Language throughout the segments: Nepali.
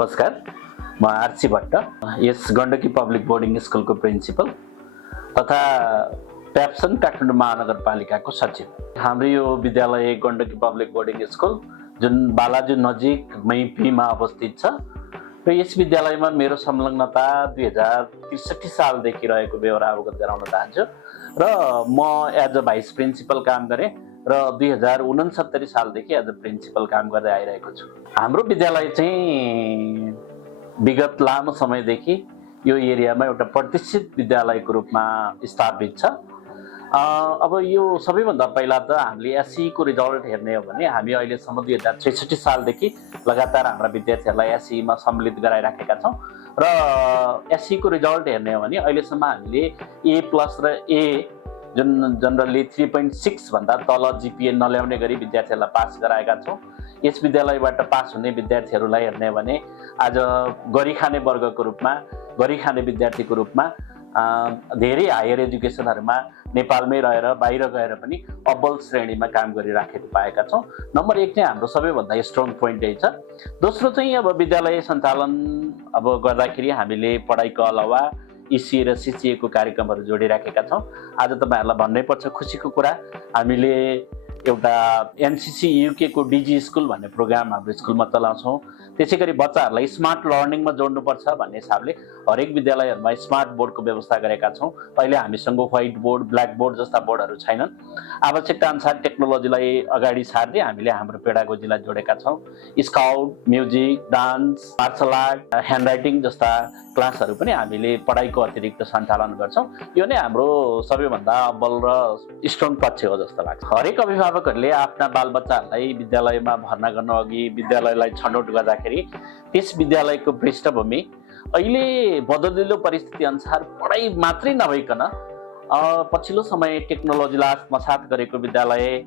नमस्कार, म आरसी भट्ट, यस गण्डकी पब्लिक बोर्डिङ स्कुलको प्रिन्सिपल तथा प्याप्सन काठमाडौँ महानगरपालिकाको सचिव। हाम्रो यो विद्यालय गण्डकी पब्लिक बोर्डिङ स्कुल जुन बालाजु नजिक मैपीमा अवस्थित छ र यस विद्यालयमा मेरो संलग्नता 2063 सालदेखि रहेको बेहोरा अवगत गराउन चाहन्छु र म एज अ भाइस प्रिन्सिपल काम गरेँ र 2069 सालदेखि एज अ प्रिन्सिपल काम गर्दै आइरहेको छु। हाम्रो विद्यालय चाहिँ विगत लामो समयदेखि यो एरियामा एउटा प्रतिष्ठित विद्यालयको रूपमा स्थापित छ। अब यो सबैभन्दा पहिला त हामीले एससीको रिजल्ट हेर्ने हो भने हामी अहिलेसम्म 2066 सालदेखि लगातार हाम्रा विद्यार्थीहरूलाई एससीमा सम्मिलित गराइराखेका छौँ र एससीको रिजल्ट हेर्ने हो भने अहिलेसम्म हामीले A+ र A जुन जनरली 3.6 भन्दा तल जिपिए नल्याउने गरी विद्यार्थीहरूलाई पास गराएका छौँ। यस विद्यालयबाट पास हुने विद्यार्थीहरूलाई हेर्ने हो भने आज गरिखाने वर्गको रूपमा, गरिखाने विद्यार्थीको रूपमा धेरै हायर एजुकेसनहरूमा नेपालमै रहेर बाहिर गएर पनि अब्बल श्रेणीमा काम गरिराखेको पाएका छौँ। नम्बर 1 चाहिँ हाम्रो सबैभन्दा स्ट्रङ पोइन्ट यही छ। दोस्रो चाहिँ अब विद्यालय सञ्चालन गर्दाखेरि हामीले पढाइको अलावा इसी र सिसिएको कार्यक्रमहरू जोडिराखेका छौँ। आज तपाईँहरूलाई भन्नै पर्छ खुसीको कुरा, हामीले एउटा एनसिसी युके को डिजी स्कुल भन्ने प्रोग्राम हाम्रो स्कुलमा चलाउँछौँ। त्यसै गरी बच्चाहरूलाई स्मार्ट लर्निङमा जोड्नुपर्छ भन्ने हिसाबले हरेक विद्यालयहरूमा स्मार्ट बोर्डको व्यवस्था गरेका छौँ। अहिले हामीसँग व्हाइट बोर्ड, ब्ल्याक बोर्ड जस्ता बोर्डहरू छैनन्। आवश्यकता अनुसार टेक्नोलोजीलाई अगाडि सार्दै हामीले हाम्रो पेडागोजीलाई जोडेका छौँ। Scout, music, dance, martial art, hand writing जस्ता क्लासहरू पनि हामीले पढाइको अतिरिक्त सञ्चालन गर्छौँ। यो नै हाम्रो सबैभन्दा अब्बल र स्ट्रङ पक्ष हो जस्तो लाग्छ। हरेक अभिभावकहरूले आफ्ना बालबच्चाहरूलाई विद्यालयमा भर्ना गर्न अघि विद्यालयलाई छनौट गर्दाखेरि त्यस विद्यालयको पृष्ठभूमि अहिले बदलिलो परिस्थिति अनुसार पढाइ मात्रै नभइकन पछिल्लो समय टेक्नोलोजीलाई आत्मसात गरेको विद्यालय,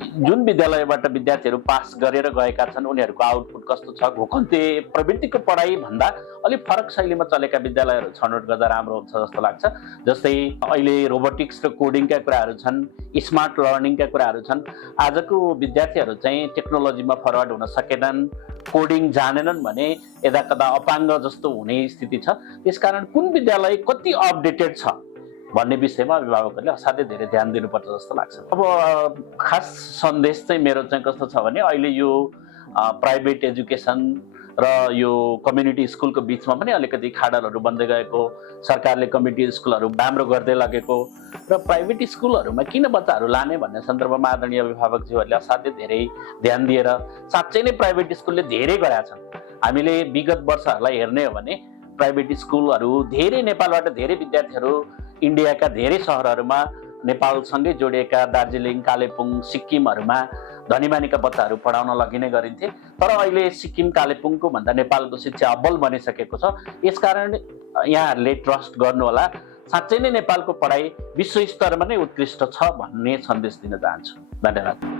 जुन विद्यालयबाट विद्यार्थीहरू पास गरेर गएका छन् उनीहरूको आउटपुट कस्तो छ, घोकन्ते प्रवृत्तिको पढाइ भन्दा अलिक फरक शैलीमा चलेका विद्यालयहरू छनौट गर्दा राम्रो हुन्छ जस्तो लाग्छ। जस्तै अहिले रोबोटिक्स र कोडिङका कुराहरू छन्, स्मार्ट लर्निङका कुराहरू छन्। आजको विद्यार्थीहरू चाहिँ टेक्नोलोजीमा फरवर्ड हुन सकेनन्, कोडिङ जानेनन् भने यदाकदा अपाङ्ग जस्तो हुने स्थिति छ। त्यसकारण कुन विद्यालय कति अपडेटेड छ भन्ने विषयमा अभिभावकहरूले असाध्यै धेरै ध्यान दिनुपर्छ जस्तो लाग्छ। अब खास सन्देश चाहिँ मेरो चाहिँ कस्तो छ भने अहिले यो प्राइभेट एजुकेसन र यो कम्युनिटी स्कुलको बिचमा पनि अलिकति खाडलहरू बन्दै गएको, सरकारले कम्युनिटी स्कुलहरू राम्रो गर्दै लगेको र प्राइभेट स्कुलहरूमा किन बच्चाहरू लाने भन्ने सन्दर्भमा आदरणीय अभिभावकज्यूहरूले असाध्यै धेरै ध्यान दिएर साँच्चै नै प्राइभेट स्कुलले धेरै गरेका छन्। हामीले विगत वर्षहरूलाई हेर्ने हो भने प्राइभेट स्कुलहरू धेरै नेपालबाट धेरै विद्यार्थीहरू इन्डियाका धेरै सहरहरूमा नेपालसँगै जोडिएका दार्जिलिङ, कालेबुङ, सिक्किमहरूमा धनीमानीका बच्चाहरू पढाउन लगिने गरिन्थे। तर अहिले सिक्किम, कालेबुङको भन्दा नेपालको शिक्षा अब्बल बनिसकेको छ। यसकारण यहाँहरूले ट्रस्ट गर्नुहोला, साँच्चै नै नेपालको पढाइ विश्व स्तरमा नै उत्कृष्ट छ भन्ने सन्देश दिन चाहन्छु। धन्यवाद।